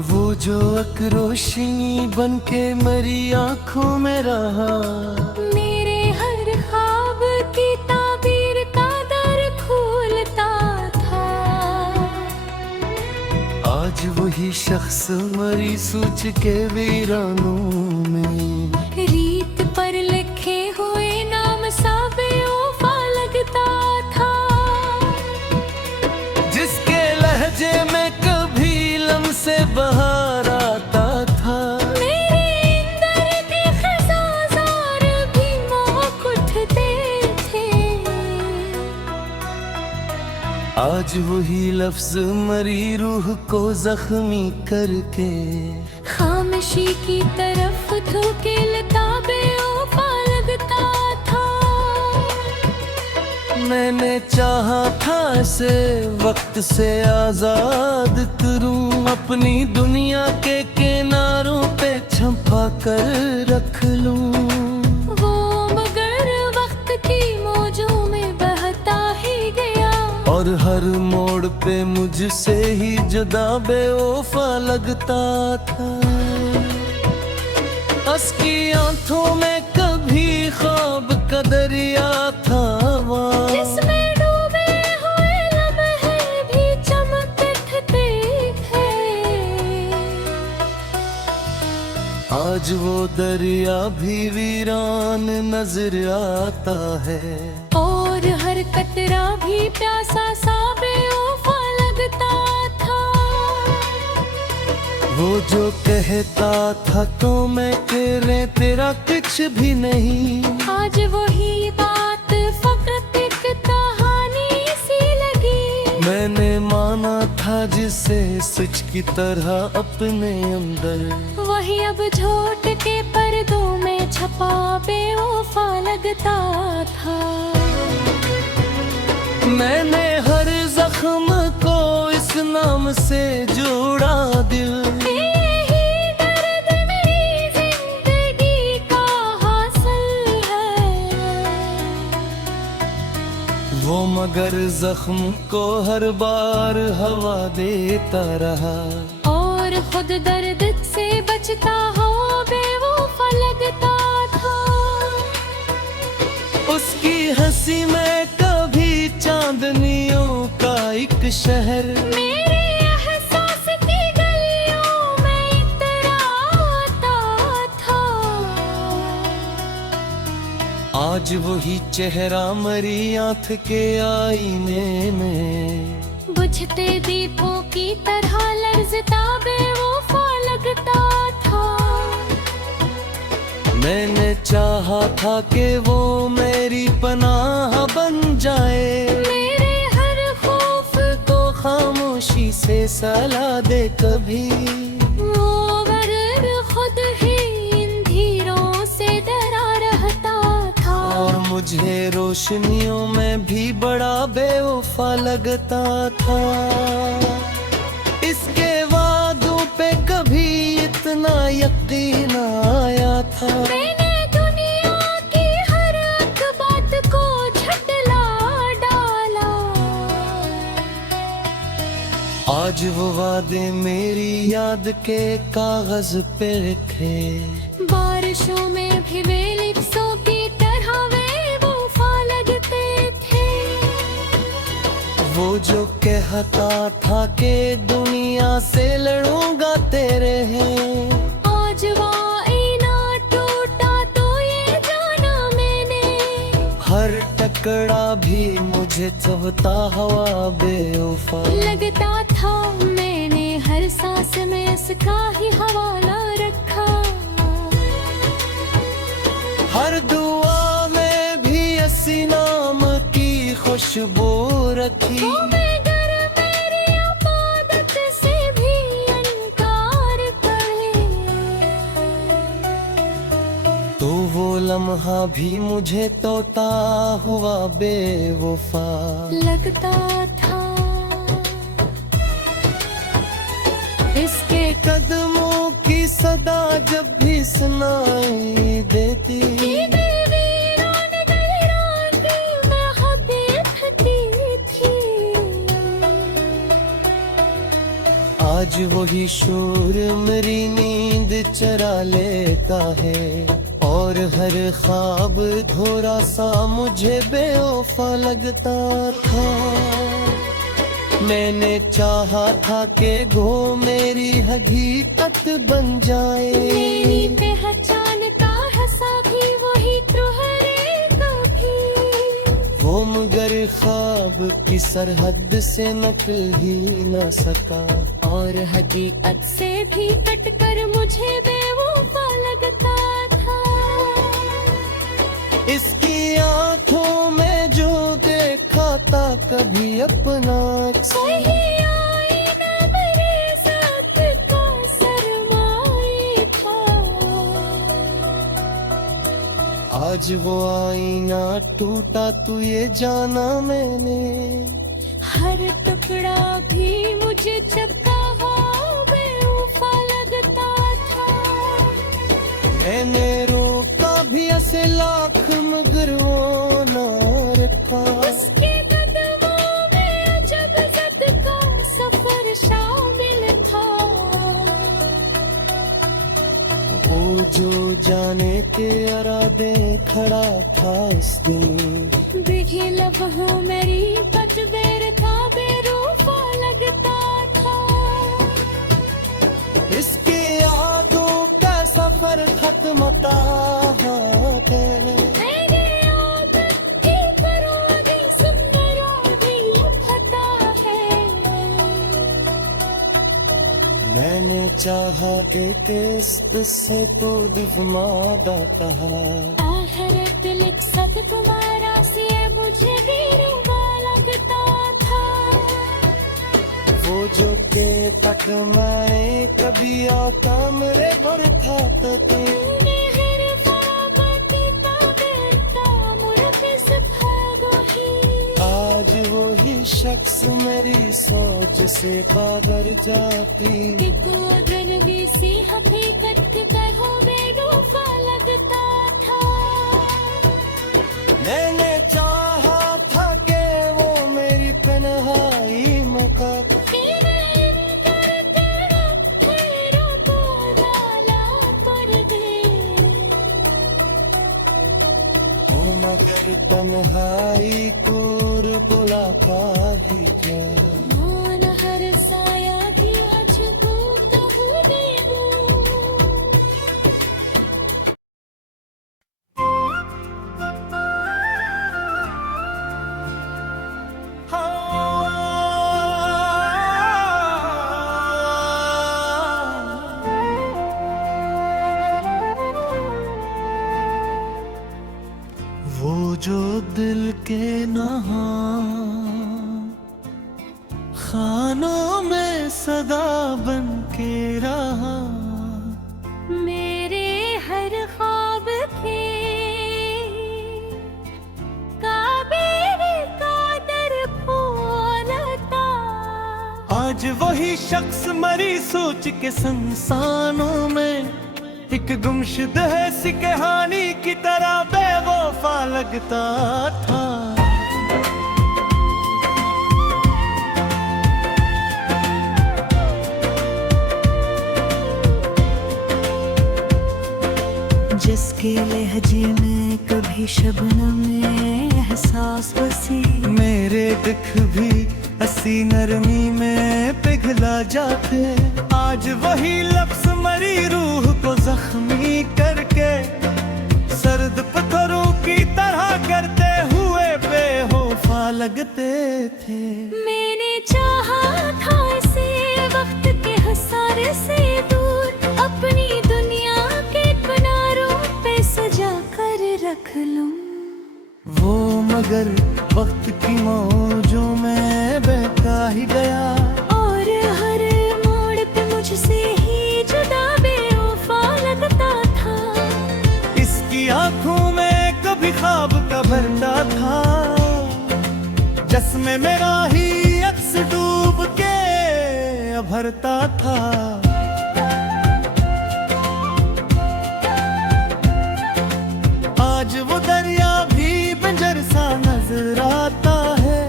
वो जो एक रोशनी बन के मेरी आंखों में रहा, मेरे हर ख्वाब की ताबीर का दर खोलता था। आज वही शख्स मरी सोच के वीरानों में, रीत पर लिखे हुए नाम सा बेवफा लगता था। जिसके लहजे में कभी लम्से बहार आता था, मेरे अंदर के खज़ाज़ार भी महक उठते थे। आज वही लफ्ज मरी रूह को जख्मी करके, खामोशी की तरफ धकेलता बेवफा लगता था। मैंने चाहा था इसे वक्त से आजाद करूं, अपनी दुनिया के किनारों पे छुपा कर रख लूं। वो मगर वक्त की मौजों में बहता ही गया, और हर मोड़ पे मुझसे ही जुदा बेवफा लगता था। उसकी आंखों में कभी ख्वाब का दरिया था वहाँ, जिसमें डूबे हुए लम्हे भी चमक उठते थे। आज वो दरिया भी वीरान नजर आता है, और हर कतरा भी प्यासा सा बेवफा लगता था। वो जो कहता था तो मैं तेरे तेरा कुछ भी नहीं, आज वही बात फकत एक कहानी सी लगी। मैंने माना था जिसे सच की तरह अपने अंदर, वही अब झूठ के पर्दों में छपा बेवफा लगता था। मैंने हर जख्म को इस नाम से जोड़ा दिल, यही दर्द मेरी जिंदगी का हासिल है। वो मगर जख्म को हर बार हवा देता रहा, और खुद दर्द से बचता हो बेवफा लगता था। उसकी हंसी में कभी चांदनियों का एक शहर, मेरे एहसास की गलियों में इतराता था। आज वही चेहरा मरी आंख के आईने में, बुझते दीपों की तरह लर्ज़ता बेवफा लगता था। मैंने चाहा था कि वो मेरी पनाह बन जाए, मेरे हर खौफ को खामोशी से सला दे कभी, वो मगर खुद ही इन धीरों से डरा रहता था। और मुझे रोशनियों में भी बड़ा बेवफा लगता था। इसके वादों पे कभी इतना यकीन आया था, मैंने दुनिया की हर एक बात को झुठला डाला। आज वो वादे मेरी याद के कागज पे लिखे, बारिशों में भी वे लिप्सों की तरह वे वफा लगते थे। वो जो कहता था कि दुनिया से लड़ूंगा तेरे हैं, आज वो आईना टूटा तो ये जाना मैंने, हर टकरा भी मुझे चाहता हवा बेवफा लगता था। मैंने हर सांस में इसका ही हवाला रखा, हर दुआ में भी इसी नाम की खुशबू रखी। वो मगर मेरी इबादत से भी इनकार करे, तो वो लम्हा भी मुझे तोता हुआ बेवफा लगता था। इसके कदमों की सदा जब भी सुनाई देती, आज वही शोर मेरी नींद चरा लेता है, और हर ख्वाब थोड़ा सा मुझे बेवफा लगता था। मैंने चाहा था कि वो मेरी हकीकत बन जाए, मेरी पहचान का हंसा भी वही रहेगा भी। वो मगर ख्वाब की सरहद से निकल ही न सका, और हकीकत से भी कटकर मुझे बेवफा लगता था। इसकी आंखों में जो देखा था कभी अपना सही आईना मेरे साथ का सरमाए था। आज वो आईना टूटा तो ये जाना मैंने, हर टुकड़ा भी मुझे चपका हुआ बेवफा लगता था। मैंने रोका भी ऐसे लाख मगर वो ना रखा। उसके कदमों में अजब ज़द का सफर शामिल था। वो जो जाने के इरादे खड़ा था इस दिन, बिखी लम्हों मेरी पच देर था बेरूफा लगता था। इसकी यादों का सफर खत्म होता है। मेरे आग की करोगी सुंदरोगी पता है। मैंने चाहा कि किस्त से तो दिवमादा कहा, आखिरत लिखसत तुम्हारा से मुझे भी रुबा लगता था। वो जो के तक मैं कभी आता मेरे भर खाता तो मेहर फराबती ताबेरता मुरबिस भागोही। आज वो ही शख्स मेरी सोच से बाहर जाती। एक अजनबी सी हकीकत कहो बेरूफा लगता था। मैंने चाहा था कि वो मेरी तन्हाई मका, तेरे इनकार तेरा तेरों को डाला कर दे। वो मगर तन्हाई दूर बुलाता ही क्या। मान हर साया की अजबू तहूदी हो। वो जो दिल के नहां खानों में सदा बन के रहा, मेरे हर ख्वाब के काबिल कादर फूलता। आज वही शख्स मरी सोच के संसानों में, एक गुमशुदा है सी कहानी की तरह बेवफा लगता था। जिसके लहजे में कभी शबनम में एहसास बसी, मेरे दुख भी हसी नरमी में पिघला जाते। आज वही लफ्ज मरी रूह को जख्मी करके सर्द पत्थरों की तरह करते हुए बेवफा लगते थे। मैंने चाहा था इसे वक्त के हसारे से दूर, अपनी दुनिया के किनारों पे सजा कर रख लूं। वो मगर वक्त की मौजों में बहता ही गया, और हर मोड़ पे मुझसे ही जुदा बेवफा लगता था। इसकी आंखों में कभी ख्वाब का भरता था, जिसमें मेरा ही अक्स डूब के भरता था। आज वो दरिया भी बंजर सा नजर आता है,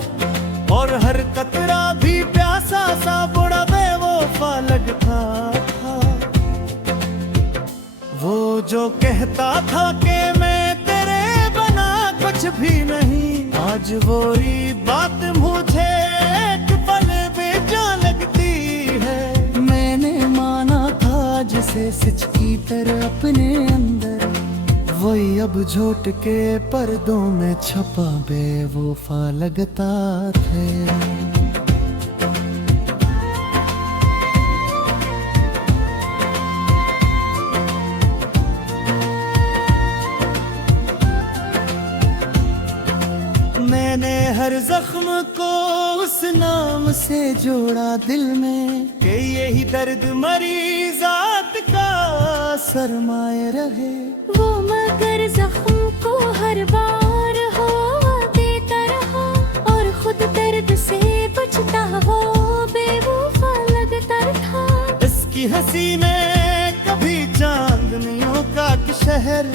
और हर कतरा भी प्यासा सा बड़ा बेवफा लग कहता था कि मैं तेरे बना कुछ भी नहीं, आज वही बात मुझे एक पल बेजान लगती है। मैंने माना था जिसे सच की तरह अपने अंदर, वही अब झूठ के पर्दों में छपा बेवफा लगता थे। मैंने हर जख्म को उस नाम से जोड़ा दिल में, कि यही दर्द मरीज़ात का सरमाए रहे। वो मगर जख्म को हर बार हवा देता रहा, और खुद दर्द से बचता हो बेवफा लगता था। इसकी हंसी में कभी चांदनियों का शहर,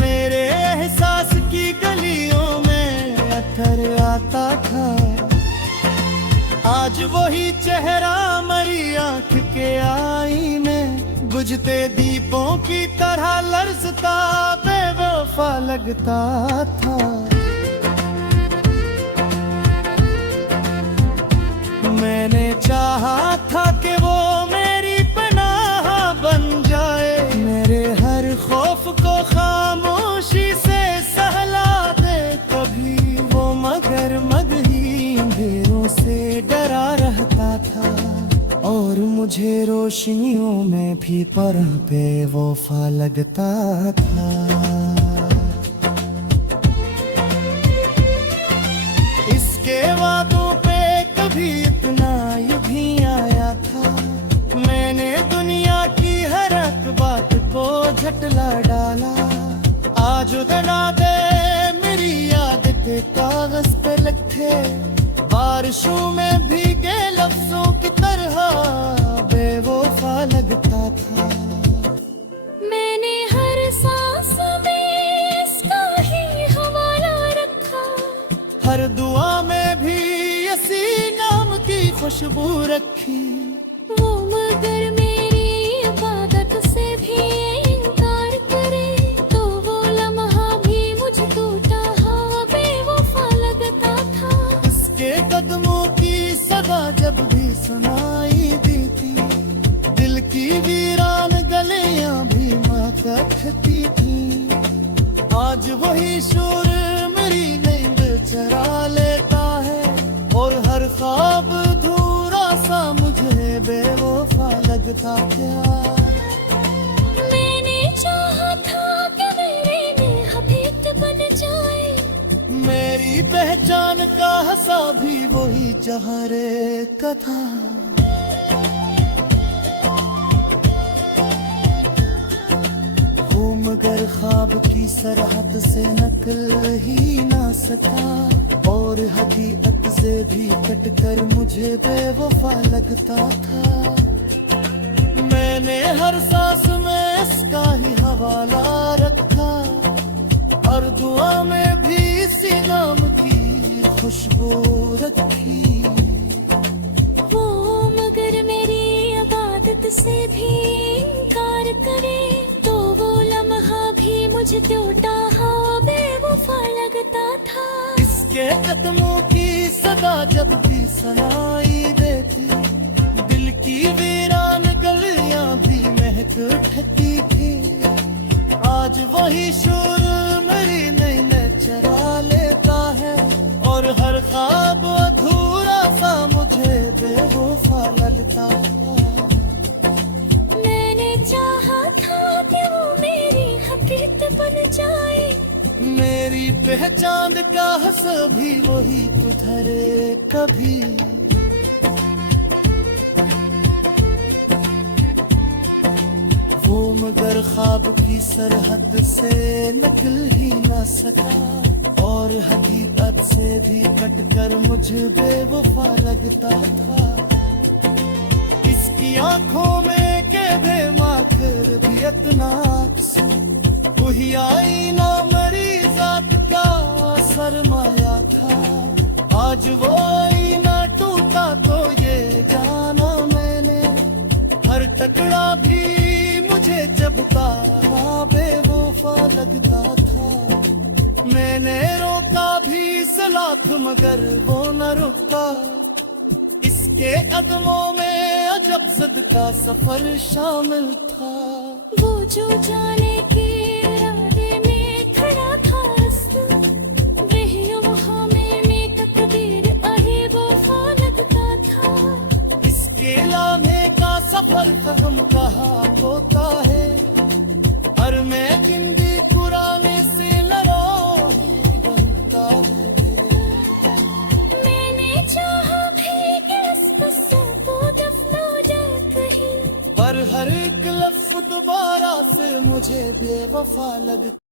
मेरे एहसास की गलियों में अथर आता था। आज वही चेहरा मरी आंख के आईने, बुझते दीपों की तरह लर्जता बेवफा लगता था। मैंने चाहा था कि वो मेरी पनाह बन जाए, मेरे हर खौफ को खामोशी से सहला दे कभी वो, मगर मगही अंधेरों से डरा रहता था, और मुझे रोशनियों में भी पर बेवफा लगता था। इसके वादों पे कभी इतना यूं आया था, मैंने दुनिया की हर एक बात को झटला डाला। आज उड़ना दे मेरी याद के कागज पे लिखे, बारिशों में भीगे लफ्जों की तरह बेवफा लगता था। मैंने हर सांस में इसका ही हवाला रखा, हर दुआ में भी इसी नाम की खुशबू रखी। वो मगर मेरी इबादत से भी इनकार करे, तो वो लम्हा भी मुझ टूटा हुआ बेवफा लगता था। उसके कदमों की सदा जब भी सुनाई देती, दिल की वीरान गलियां भी महकती थी। आज वही शोर मेरी नींद चरा लेता है, और हर ख्वाब अधूरा सा मुझे बेवफा लगता था। मैंने चाहा था कि मेरे नेहा भेंट बन जाए, मेरी पहचान का हंसा भी वही जहरे का था। वो मगर ख्वाब की सरहद से निकल ही ना सका, और हकीकत से भी कट कर मुझे बेवफा लगता था। मैंने हर सांस में इसका ही हवाला रखा, और दुआ में भी इसी नाम की खुशबू रखी। वो मगर मेरी इबादत से भी इनकार करे, तो वो लम्हा भी मुझे टूटा हुआ बेवफा लगता था। इसके कदमों की सदा जब भी सुनाई देती, दिल की वीरान गलियां भी महक उठती थी। आज वही शोर मेरी नींद चरा लेता है, और हर ख्वाब अधूरा सा मुझे बेवफा लगता था। मैंने चाहा था कि वो मेरी हकीकत बन जाए, मेरी पहचान का सभी वही उधरे कभी। वो मगर ख्वाब की सरहद से निकल ही ना सका, और हकीकत से भी कट कर मुझे बेवफा लगता था। इसकी आंखों में के बेमाकर भी इतना वही आईना मरीज़ात का सरमाया था। आज वो आईना टूटा तो ये जाना मैंने, हर टकरा भी मुझे जब तारा लगता था। मैंने रोका भी 20 लाख मगर वो न रुका। इसके कदमों में अजब ज़द का सफर शामिल था। वो जो जाने के इरादे में खड़ा था रास्ता, वही वहाँ में तकदीर अजीब वफा लगता था। इसके लामे का सफर खत्म कहाँ होता है, और मैं किंदी कुराने से लड़ा ही बनता है। मैंने चाहा भी कि रास्ता से वो दफन हो जाए कहीं, पर हर एक लफ्ज़ दोबारा से मुझे बेवफा लगता।